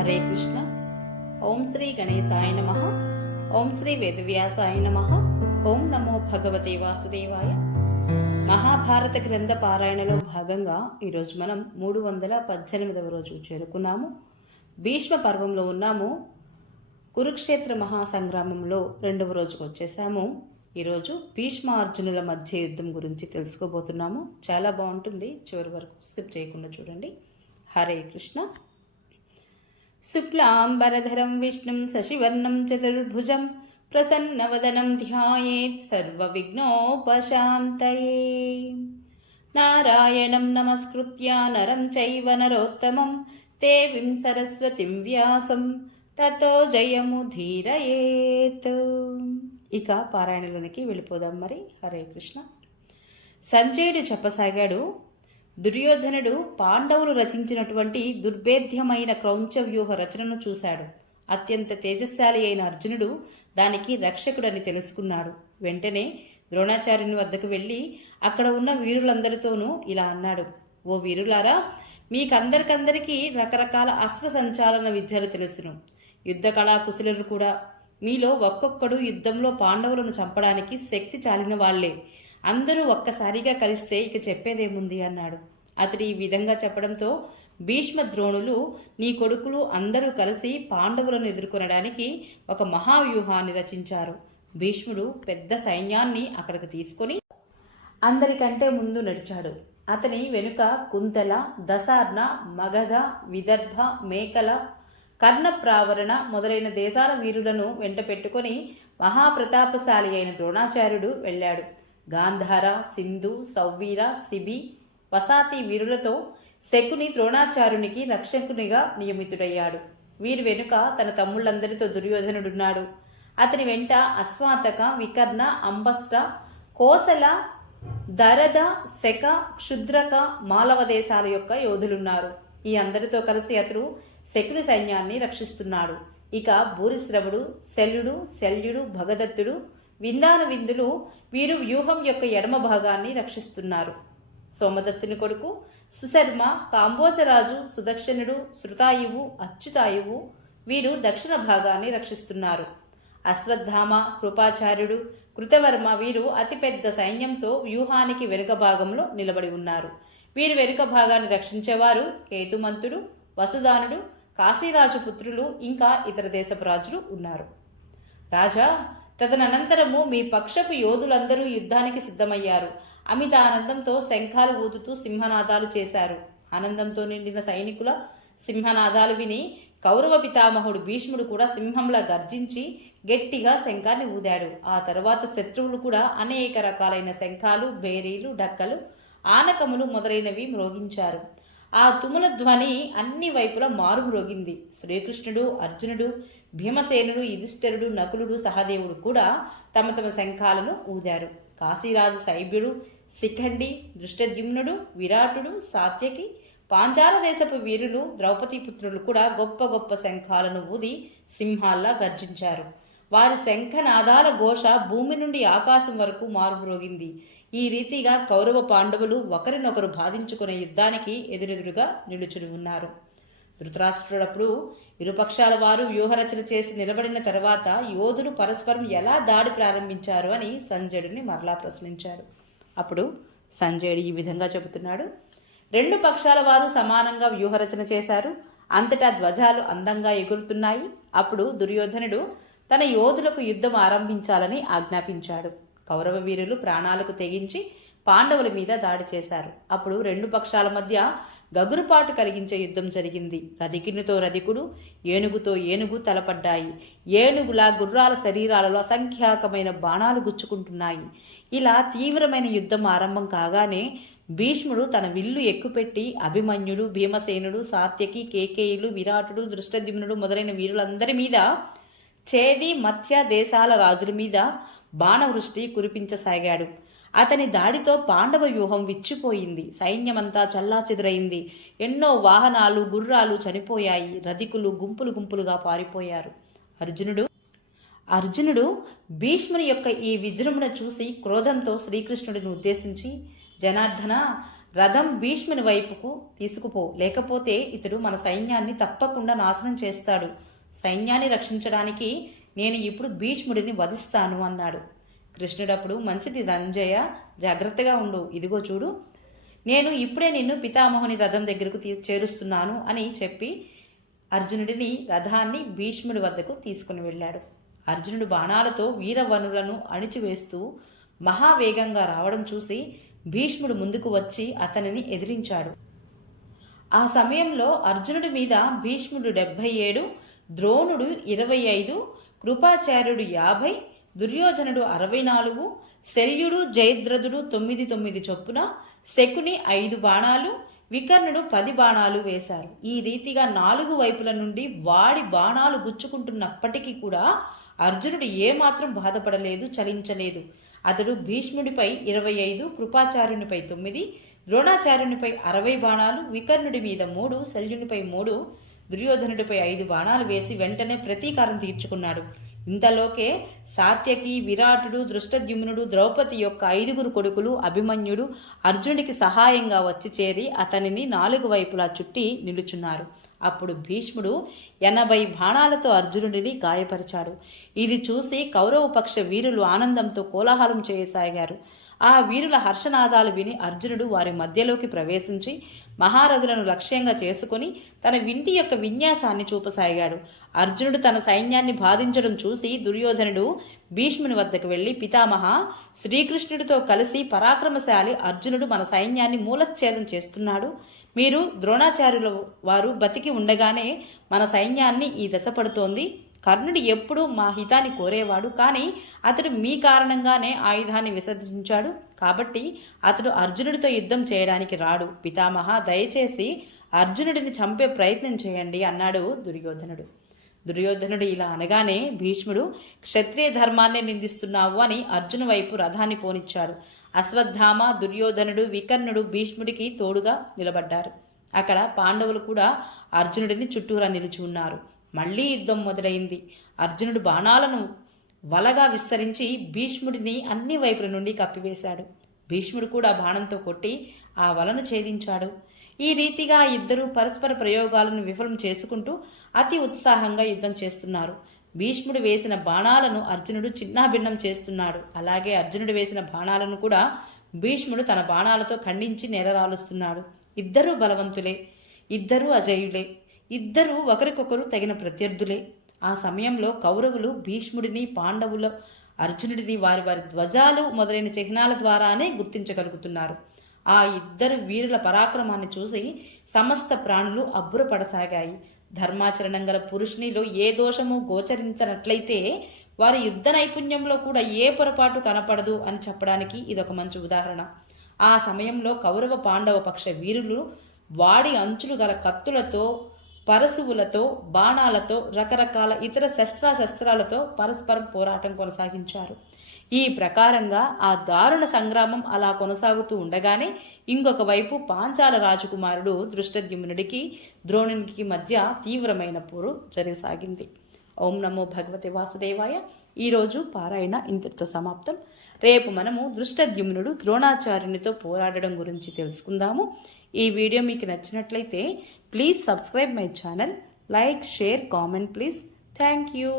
హరే కృష్ణ. ఓం శ్రీ గణేశాయ నమ. ఓం శ్రీ వేదవ్యాసాయ నమ. ఓం నమో భగవతే వాసుదేవాయ. మహాభారత గ్రంథ పారాయణలో భాగంగా ఈరోజు మనం మూడు వందల పద్దెనిమిదవ రోజు చేరుకున్నాము. భీష్మ పర్వంలో ఉన్నాము. కురుక్షేత్ర మహాసంగ్రామంలో రెండవ రోజుకు వచ్చేసాము. ఈరోజు భీష్మ అర్జునుల మధ్య యుద్ధం గురించి తెలుసుకోబోతున్నాము. చాలా బాగుంటుంది. చివరి వరకు స్కిప్ చేయకుండా చూడండి. హరే కృష్ణ. శుక్లాంబరధరం విష్ణుం శశివర్ణం చతుర్భుజం ప్రసన్నవదనం ధ్యాయేత్ సర్వవిఘ్నోపశాంతయే నారాయణం నమస్కృత్య నరం చైవ నరోత్తమం దేవీం సరస్వతిం వ్యాసం తతో జయము ధీరయేత్ ఇక పారాయణలోనికి వెళ్ళిపోదాం మరి. హరే కృష్ణ. సంజయుడు చెప్పసాగాడు దుర్యోధనుడు పాండవులు రచించినటువంటి దుర్భేద్యమైన క్రౌంచ వ్యూహ రచనను చూశాడు. అత్యంత తేజస్శాలి అయిన అర్జునుడు దానికి రక్షకుడని తెలుసుకున్నాడు. వెంటనే ద్రోణాచార్యుని వద్దకు వెళ్ళి అక్కడ ఉన్న వీరులందరితోనూ ఇలా అన్నాడు. ఓ వీరులారా మీకందరికందరికీ రకరకాల అస్త్ర సంచాలన విద్యలు తెలుసును. యుద్ధ కళా కుశలులు కూడా. మీలో ఒక్కొక్కడు యుద్ధంలో పాండవులను చంపడానికి శక్తి చాలిన వాళ్ళే అందరూ ఒక్కసారిగా కలిస్తే ఇక చెప్పేదేముంది అన్నాడు. అతడు ఈ విధంగా చెప్పడంతో భీష్మ ద్రోణులు నీ కొడుకులు అందరూ కలిసి పాండవులను ఎదుర్కొనడానికి ఒక మహావ్యూహాన్ని రచించారు. భీష్ముడు పెద్ద సైన్యాన్ని అక్కడికి తీసుకొని అందరికంటే ముందు నడిచాడు. అతని వెనుక కుంతల దశార్ణ మగధ విదర్భ మేకల కర్ణప్రావరణ మొదలైన దేశాల వీరులను వెంట పెట్టుకొని మహాప్రతాపశాలి అయిన ద్రోణాచార్యుడు వెళ్ళాడు. గాంధార సింధు సౌవీర సిబి వసాతి వీరులతో శకుని ద్రోణాచార్యునికి రక్షకునిగా నియమితుడయ్యాడు. వీరి వెనుక తన తమ్ముళ్ళందరితో దుర్యోధనుడున్నాడు. అతని వెంట అశ్వాతక వికర్ణ అంబస్ట కోసల దరద శక క్షుద్రక మాలవ దేశాల యొక్క యోధులున్నారు. ఈ అందరితో కలిసి అతడు శకుని సైన్యాన్ని రక్షిస్తున్నాడు. ఇక భూరిశ్రవుడు శల్యుడు శల్యుడు భగదత్తుడు విందాన విందులు వీరు వ్యూహం యొక్క ఎడమ భాగాన్ని రక్షిస్తున్నారు. సోమదత్తుని కొడుకు సుశర్మ కాంబోజరాజు సుదక్షిణుడు శృతాయువు అచ్యుతాయువు వీరు దక్షిణ భాగాన్ని రక్షిస్తున్నారు. అశ్వత్థామ కృపాచార్యుడు కృతవర్మ వీరు అతిపెద్ద సైన్యంతో వ్యూహానికి వెనుక భాగంలో నిలబడి ఉన్నారు. వీరి వెనుక భాగాన్ని రక్షించేవారు కేతుమంతుడు వసుదానుడు కాశీరాజు పుత్రులు ఇంకా ఇతర దేశపు రాజులు ఉన్నారు. రాజా తదనంతరము మీ పక్షపు యోధులందరూ యుద్ధానికి సిద్ధమయ్యారు. అమిత ఆనందంతో శంఖాలు ఊదుతూ సింహనాదాలు చేశారు. ఆనందంతో నిండిన సైనికుల సింహనాదాలు విని కౌరవ పితామహుడు భీష్ముడు కూడా సింహంలా గర్జించి గట్టిగా శంఖాన్ని ఊదాడు. ఆ తర్వాత శత్రువులు కూడా అనేక రకాలైన శంఖాలు బేరీలు డక్కలు ఆనకములు మొదలైనవి మ్రోగించారు. ఆ తుముల ధ్వని అన్ని వైపులా మారుమ్రోగింది. శ్రీకృష్ణుడు అర్జునుడు భీమసేనుడు యుధిష్ఠరుడు నకులుడు సహదేవుడు కూడా తమ తమ శంఖాలను ఊదారు. కాశీరాజు సైబ్యుడు శిఖండి దృష్టద్యుమ్నుడు విరాటుడు సాత్యకి పాంచాల దేశపు వీరులు ద్రౌపది పుత్రులు కూడా గొప్ప గొప్ప శంఖాలను ఊది సింహాల్లా గర్జించారు. వారి శంఖనాదాల ఘోష భూమి నుండి ఆకాశం వరకు మారుమ్రోగింది. ఈ రీతిగా కౌరవ పాండవులు ఒకరినొకరు బాధించుకునే యుద్ధానికి ఎదురెదురుగా నిలుచుని ఉన్నారు. ధృతరాష్ట్రుడప్పుడు ఇరుపక్షాల వారు వ్యూహరచన చేసి నిలబడిన తర్వాత యోధులు పరస్పరం ఎలా దాడి ప్రారంభించారు అని సంజయుడిని మరలా ప్రశ్నించాడు అప్పుడు సంజయుడు ఈ విధంగా చెబుతున్నాడు. రెండు పక్షాల వారు సమానంగా వ్యూహరచన చేశారు. అంతటా ధ్వజాలు అందంగా ఎగురుతున్నాయి. అప్పుడు దుర్యోధనుడు తన యోధులకు యుద్ధం ఆరంభించాలని ఆజ్ఞాపించాడు. కౌరవ వీరులు ప్రాణాలకు తెగించి పాండవుల మీద దాడి చేశారు. అప్పుడు రెండు పక్షాల మధ్య గగురుపాటు కలిగించే యుద్ధం జరిగింది. రధికునితో రధికుడు ఏనుగుతో ఏనుగు తలపడ్డాయి. ఏనుగులా గుర్రాల శరీరాలలో అసంఖ్యాకమైన బాణాలు గుచ్చుకుంటున్నాయి. ఇలా తీవ్రమైన యుద్ధం ఆరంభం కాగానే భీష్ముడు తన విల్లు ఎక్కుపెట్టి అభిమన్యుడు భీమసేనుడు సాత్యకి కేకేయులు విరాటుడు దృష్టద్యుమ్నుడు మొదలైన వీరులందరి మీద చేది మత్స్య దేశాల రాజుల మీద బాణవృష్టి కురిపించసాగాడు. అతని దాడితో పాండవ వ్యూహం విచ్చిపోయింది. సైన్యమంతా చల్లాచెదురైంది. ఎన్నో వాహనాలు గుర్రాలు చనిపోయాయి. రధికులు గుంపులు గుంపులుగా పారిపోయారు. అర్జునుడు? అర్జునుడు భీష్ముని యొక్క ఈ విజృంభణ చూసి క్రోధంతో శ్రీకృష్ణుడిని ఉద్దేశించి జనార్దన రథం భీష్ముని వైపుకు తీసుకుపో. లేకపోతే ఇతడు మన సైన్యాన్ని తప్పకుండా నాశనం చేస్తాడు. సైన్యాన్ని రక్షించడానికి నేను ఇప్పుడు భీష్ముడిని వధిస్తాను అన్నాడు. కృష్ణుడప్పుడు మంచిది ధనంజయ జాగ్రత్తగా ఉండు. ఇదిగో చూడు నేను ఇప్పుడే నిన్ను పితామహుని రథం దగ్గరకు తీ చేరుస్తున్నాను అని చెప్పి అర్జునుడిని రథాన్ని భీష్ముడి వద్దకు తీసుకుని వెళ్ళాడు. అర్జునుడు బాణాలతో వీరవనులను అణిచివేస్తూ మహావేగంగా రావడం చూసి భీష్ముడు ముందుకు వచ్చి అతనిని ఎదిరించాడు. ఆ సమయంలో అర్జునుడి మీద భీష్ముడు డెబ్భై ఏడు ద్రోణుడు ఇరవై ఐదు కృపాచార్యుడు యాభై దుర్యోధనుడు అరవై నాలుగు శల్యుడు జయద్రథుడు తొమ్మిది తొమ్మిది చొప్పున శకుని ఐదు బాణాలు వికర్ణుడు పది బాణాలు వేశారు. ఈ రీతిగా నాలుగు వైపుల నుండి వాడి బాణాలు గుచ్చుకుంటున్నప్పటికీ కూడా అర్జునుడు ఏమాత్రం బాధపడలేదు చలించలేదు. అతడు భీష్ముడిపై ఇరవై ఐదు కృపాచార్యునిపై తొమ్మిది ద్రోణాచార్యునిపై అరవై బాణాలు వికర్ణుడి మీద మూడు శల్యునిపై మూడు దుర్యోధనుడిపై ఐదు బాణాలు వేసి వెంటనే ప్రతీకారం తీర్చుకున్నాడు. ఇంతలోకే సాత్యకి విరాటుడు దృష్టద్యుమ్నుడు ద్రౌపది యొక్క ఐదుగురు కొడుకులు అభిమన్యుడు అర్జునుడికి సహాయంగా వచ్చి చేరి అతనిని నాలుగు వైపులా చుట్టి నిలుచున్నారు. అప్పుడు భీష్ముడు ఎనభై బాణాలతో అర్జునుడిని గాయపరిచాడు. ఇది చూసి కౌరవపక్ష వీరులు ఆనందంతో కోలాహలం చేయసాగారు. ఆ వీరుల హర్షనాదాలు విని అర్జునుడు వారి మధ్యలోకి ప్రవేశించి మహారథులను లక్ష్యంగా చేసుకుని తన వింటి యొక్క విన్యాసాన్ని చూపసాగాడు. అర్జునుడు తన సైన్యాన్ని బాధించడం చూసి దుర్యోధనుడు భీష్ముని వద్దకు వెళ్ళి పితామహ శ్రీకృష్ణుడితో కలిసి పరాక్రమశాలి అర్జునుడు మన సైన్యాన్ని మూలఛేదం చేస్తున్నాడు. మీరు ద్రోణాచార్యుల వారు బతికి ఉండగానే మన సైన్యాన్ని ఈ దశ పడుతోంది. కర్ణుడు ఎప్పుడూ మా హితాన్ని కోరేవాడు కానీ అతడు మీ కారణంగానే ఆయుధాన్ని విసర్జించాడు. కాబట్టి అతడు అర్జునుడితో యుద్ధం చేయడానికి రాడు. పితామహ దయచేసి అర్జునుడిని చంపే ప్రయత్నం చేయండి అన్నాడు దుర్యోధనుడు. దుర్యోధనుడు ఇలా అనగానే భీష్ముడు క్షత్రియ ధర్మాన్ని నిందిస్తున్నావు అని అర్జును వైపు రథాన్ని పోనిచ్చాడు. అశ్వత్థామ దుర్యోధనుడు వికర్ణుడు భీష్ముడికి తోడుగా నిలబడ్డారు. అక్కడ పాండవులు కూడా అర్జునుడిని చుట్టూరా నిలిచి ఉన్నారు. మళ్ళీ యుద్ధం మొదలైంది. అర్జునుడు బాణాలను వలగా విస్తరించి భీష్ముడిని అన్ని వైపుల నుండి కప్పివేశాడు. భీష్ముడు కూడా బాణంతో కొట్టి ఆ వలను ఛేదించాడు. ఈ రీతిగా ఇద్దరు పరస్పర ప్రయోగాలను విఫలం చేసుకుంటూ అతి ఉత్సాహంగా యుద్ధం చేస్తున్నారు. భీష్ముడు వేసిన బాణాలను అర్జునుడు చిన్నాభిన్నం చేస్తున్నాడు. అలాగే అర్జునుడు వేసిన బాణాలను కూడా భీష్ముడు తన బాణాలతో ఖండించి నేలరాలుస్తున్నాడు. ఇద్దరూ బలవంతులే ఇద్దరూ అజయులే ఇద్దరూ ఒకరికొకరు తగిన ప్రత్యర్థులే. ఆ సమయంలో కౌరవులు భీష్ముడిని పాండవులు అర్జునుడిని వారి వారి ధ్వజాలు మొదలైన చిహ్నాల ద్వారానే గుర్తించగలుగుతున్నారు. ఆ ఇద్దరు వీరుల పరాక్రమాన్ని చూసి సమస్త ప్రాణులు అబ్బురపడసాగాయి. ధర్మాచరణం గల పురుషునిలో ఏ దోషము గోచరించనట్లయితే వారి యుద్ధ నైపుణ్యంలో కూడా ఏ పొరపాటు కనపడదు అని చెప్పడానికి ఇదొక మంచి ఉదాహరణ. ఆ సమయంలో కౌరవ పాండవ పక్ష వీరులు వాడి అంచులు గల కత్తులతో పరశువులతో బాణాలతో రకరకాల ఇతర శస్త్రాశస్త్రాలతో పరస్పరం పోరాటం కొనసాగించారు. ఈ ప్రకారంగా ఆ దారుణ సంగ్రామం అలా కొనసాగుతూ ఉండగానే ఇంకొక వైపు పాంచాల రాజకుమారుడు దృష్టద్యుమ్నుడికి ద్రోణునికి మధ్య తీవ్రమైన పోరు జరగసాగింది. ఓం నమో భగవతి వాసుదేవాయ. ఈరోజు పారాయణ ఇంతటితో సమాప్తం. రేపు మనము దృష్టద్యుమ్నుడు ద్రోణాచార్యునితో పోరాడడం గురించి తెలుసుకుందాము. ఈ వీడియో మీకు నచ్చినట్లయితే please subscribe my channel. Like share comment please. Thank you.